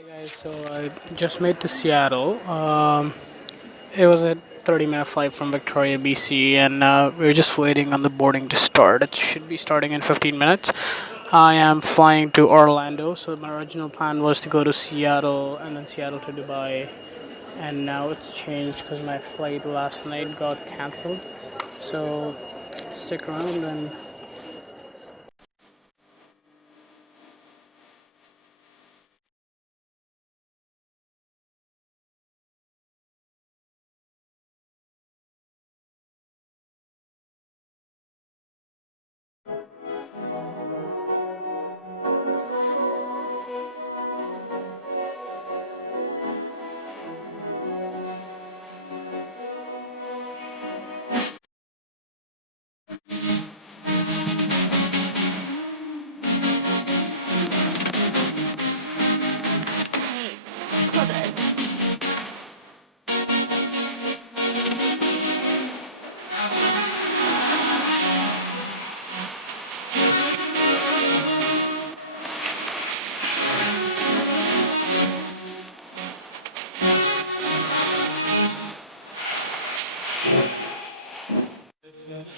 Hey guys, so I just made to Seattle. It was a 30-minute flight from Victoria, BC, and we're just waiting on the boarding to start. It should be starting in 15 minutes. I am flying to Orlando, so my original plan was to go to Seattle and then Seattle to Dubai, and now it's changed because my flight last night got cancelled. So stick around and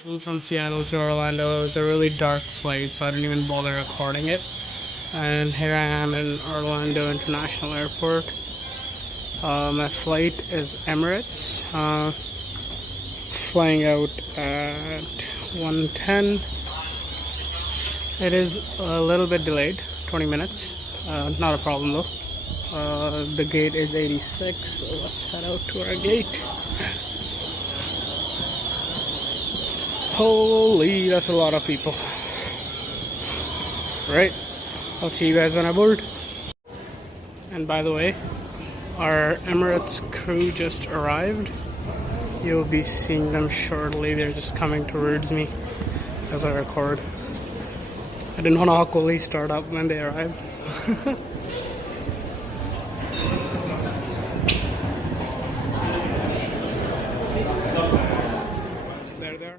flew from Seattle to Orlando. It was a really dark flight, so I didn't even bother recording it. And here I am in Orlando International Airport. My flight is Emirates, flying out at 1:10. It is a little bit delayed, 20 minutes. Not a problem though. The gate is 86, so let's head out to our gate. Holy, that's a lot of people. Right, I'll see you guys when I board. And by the way, our Emirates crew just arrived. You'll be seeing them shortly. They're just coming towards me as I record. I didn't want to awkwardly start up when they arrived. There.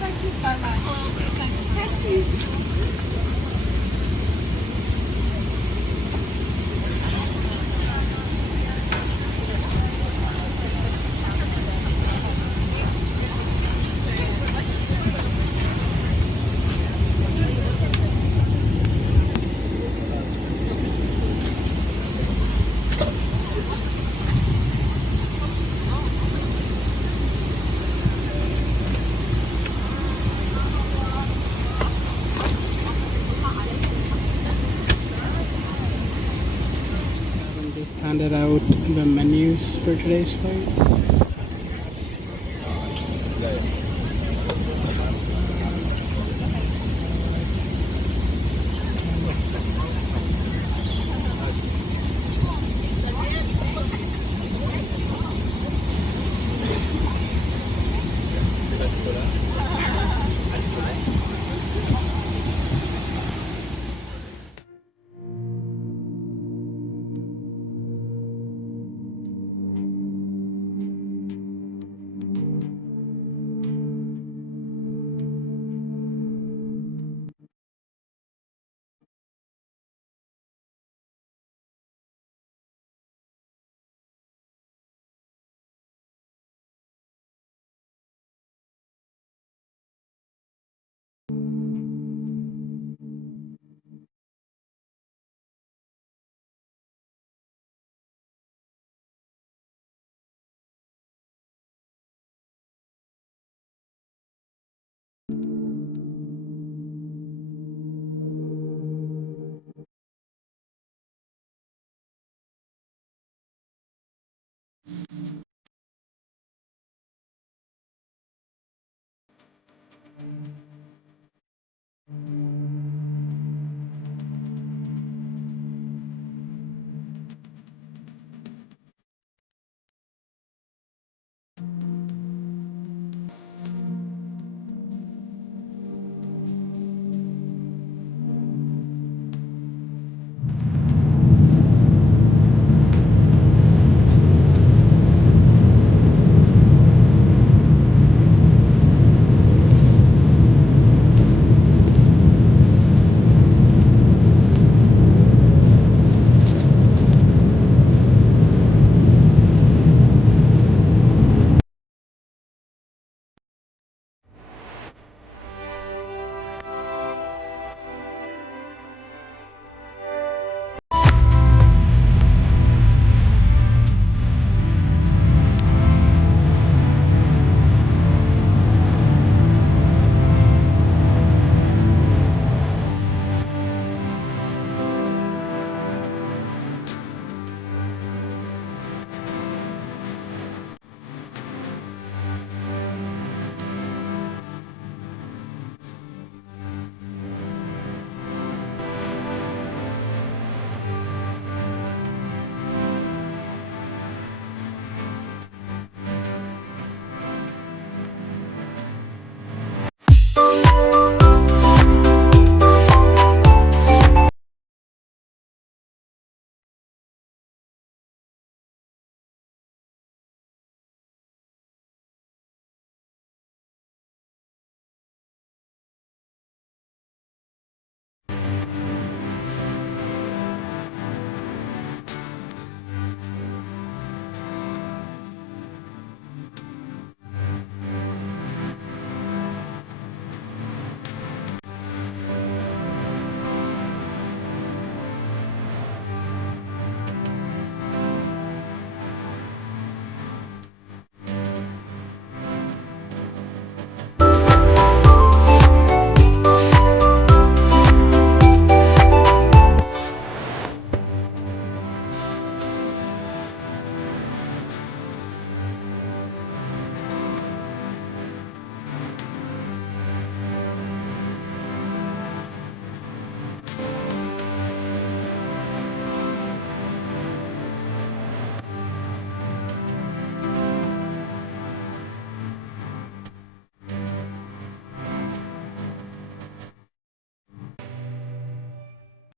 Thank you so much. Thank you. Just handed out the menus for today's flight.